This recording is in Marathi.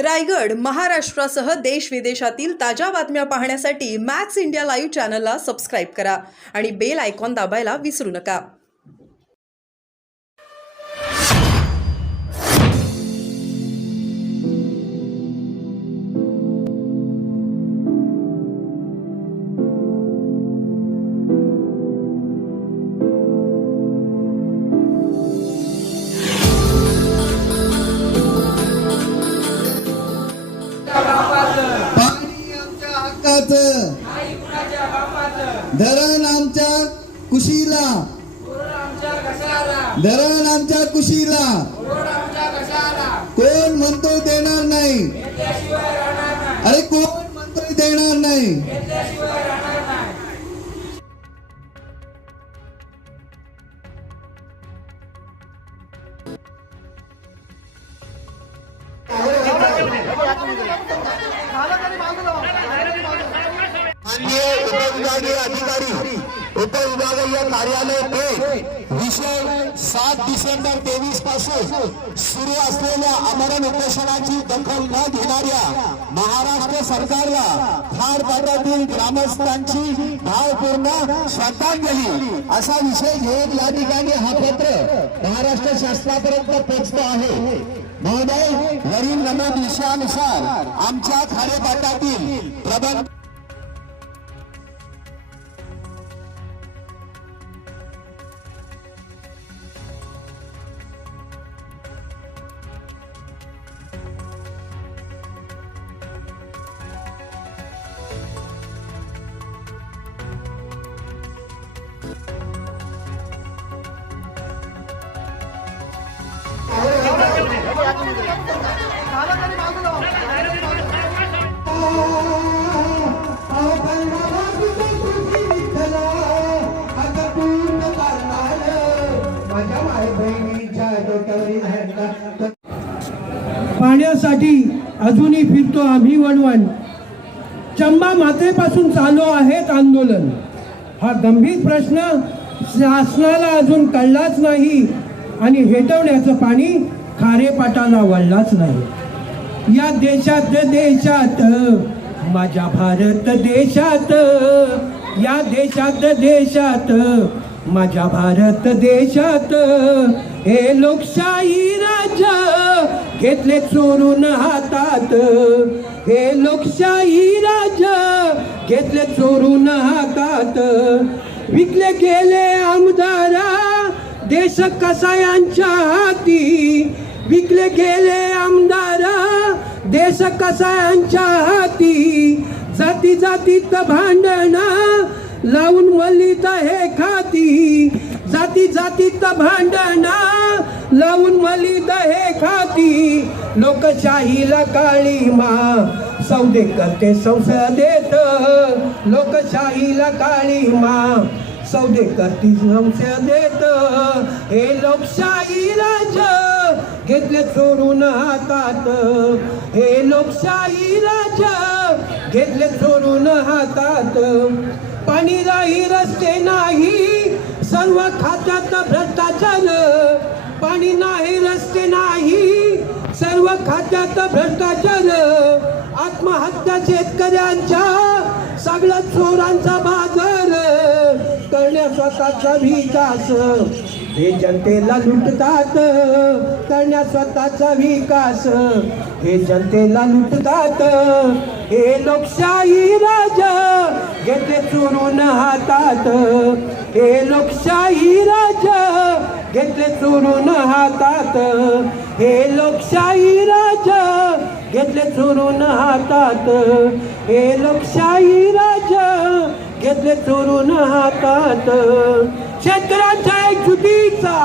रायगड, महाराष्ट्रासह देश विदेशातील ताज्या बातम्या पाहण्यासाठी मॅक्स इंडिया लाईव्ह चॅनलला सबस्क्राईब करा आणि बेल आयकॉन दाबायला विसरू नका. पाणी आमच्या हक्काचं, धरण आमच्या कुशीला, धरण आमच्या कुशीला, कोण म्हणतो देणार नाही? अरे कोण म्हणतोय देणार नाही? उपविभागीय अधिकारी उपविभागीय कार्यालय पेठ विषय 7 डिसेंबर 23 पासून सुरू असलेल्या आमरण उपोषणाची दखल न घेणाऱ्या महाराष्ट्र सरकारला खारपाटातील ग्रामस्थांची भावपूर्ण श्रद्धांजली असा विषय घेऊन या ठिकाणी हा पत्र महाराष्ट्र शासनापर्यंत पोहोचतो आहे. महोदय, वरील नमूद विषयानुसार आमच्या खारेपाटातील प्रबंध पाण्यासाठी अजूनही फिरतो आम्ही वणवण. चंबा मातेपासून चालू आहेत आंदोलन. हा गंभीर प्रश्न शासनाला अजून कळलाच नाही आणि हेटवण्याचं पाणी खारेपाटाला वळलाच नाही. या देशात माझ्या भारत देशात, या देशात माझ्या भारत देशात हे लोकशाही राज्य घेतले चोरून हातात, हे लोकशाही राज्य घेतले चोरून हातात. विकले गेले आमदारा देश कसायांच्या हाती, विकले गेले आमदारा देश कसायांच्या हाती. जाती जातीत भांडण लावून मलित हे खाती, जाती जातीत भांडण लावून मलित हे खाती. लोकशाहीला काळीमा सौदे करते संसदेत, लोकशाहीला काळीमा सौदे करती संसदेत. हे लोकशाही राज्य घेतले चोरून हातात, हे लोकशाही राज्य घेतले चोरून हातात. पाणी नाही, रस्ते नाही, सर्व खात्यात भ्रष्टाचार. पाणी नाही, रस्ते नाही, सर्व खात्यात भ्रष्टाचार. आत्महत्या शेतकऱ्यांच्या, सगळ्या चोरांचा बाजार. करण्या स्वतःचा विकास हे जनतेला लुटतात, करण्या स्वतःचा विकास हे जनतेला लुटतात. हे लोकशाही राजा घेतले चोरून हातात, हे लोकशाही राजा घेतले चोरून हातात, हे लोकशाही राजा घेतले चोरून हातात, हे लोकशाही राजा घेतले चोरून हातात. शेतकऱ्यांच्या एकजुटीचा